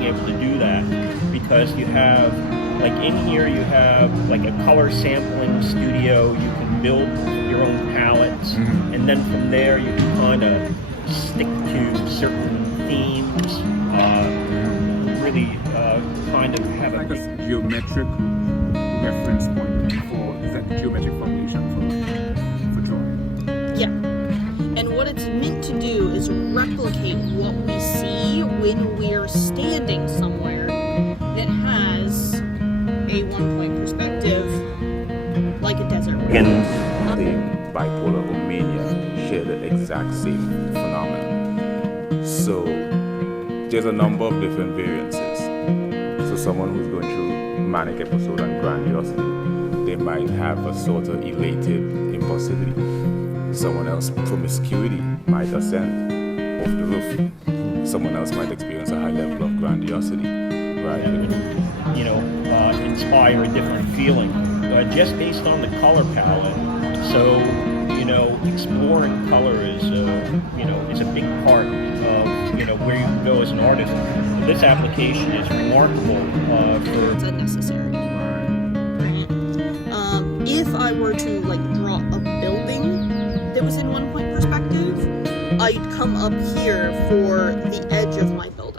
being able to do that, because you have, like in here you have like a color sampling studio. You can build your own palettes, and then from there you can kind of stick to certain themes, really kind of have like a geometric reference point for, is that the geometric foundation for drawing? Yeah. And what it's meant to do is replicate what we see when we're standing somewhere that has a one-point perspective, like a desert. The bipolar or mania share the exact same phenomenon. So there's a number of different variances. So someone who's going through manic episode and grandiosity, they might have a sort of elative impulsivity. Someone else, promiscuity, might ascend off the roof. Someone else might experience a high level of grandiosity, right? You know, inspire a different feeling, but just based on the color palette. So, you know, exploring color is, you know, is a big part of, you know, where you can go as an artist. This application is remarkable for... It's unnecessary. Right? If I were to, like, draw a building that was in one-point perspective, I'd come up here for the edge of my building.